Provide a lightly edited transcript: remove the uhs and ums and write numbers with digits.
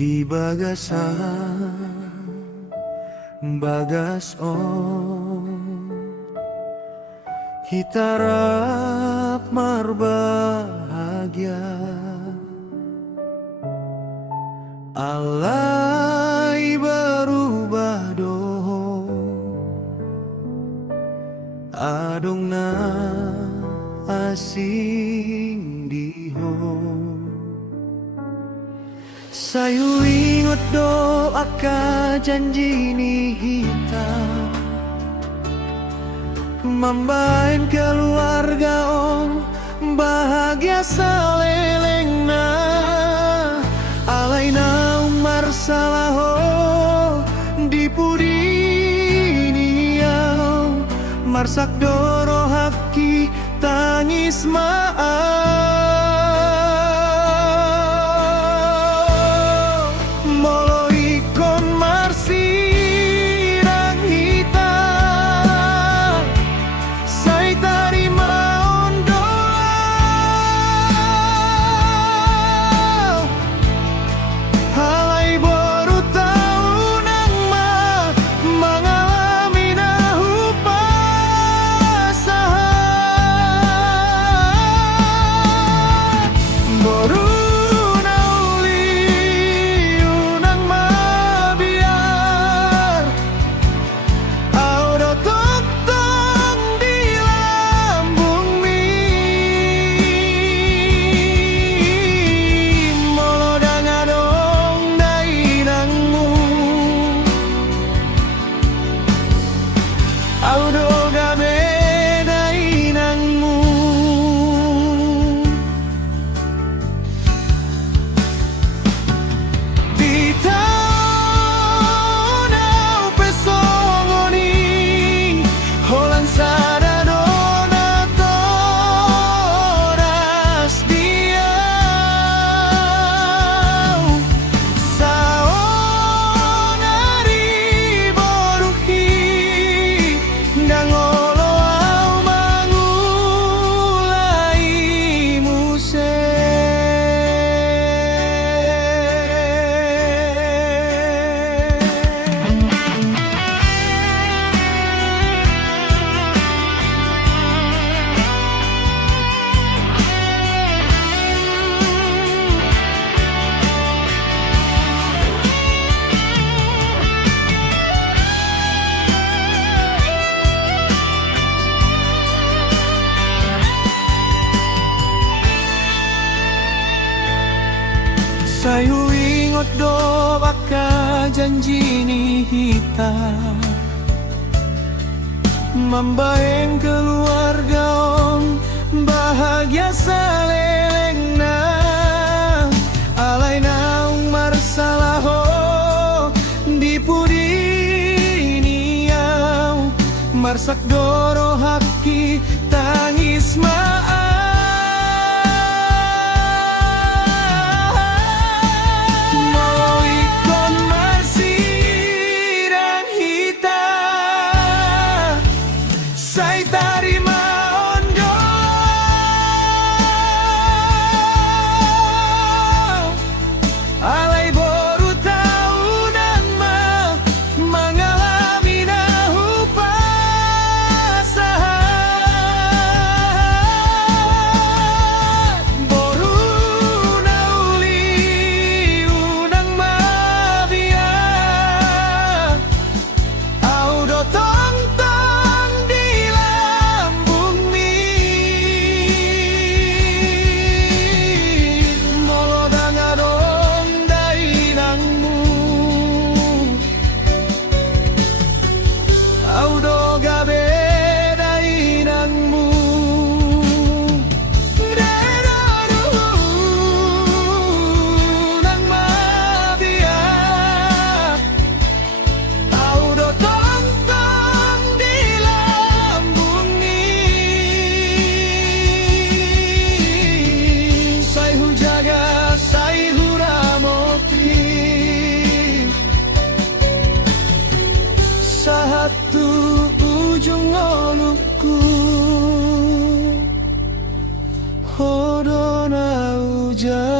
di bagasan bagas on hitarap marbahagia alai berubah doho adong na asing diho sayu ingot do aka janji ni hitam mambain keluarga om bahagia saleleng na alaina umar salaho dipudi niau marsak doro haki tangis maaf molo ikon marsirang hitam sai tarima on doa halai baru tahu nang mengalami nahu pasahan baru sayu ingot do baka janji ni hitam mambaeng keluarga om bahagia saleleng na alai naung marsalaho dipudi niau marsak doro haki tangis maaf sai tarima on doa alai baru tahu dan mengalami nahu pasahan baru nauli unang mabiar au do tong satu ujung olukku hodona ujar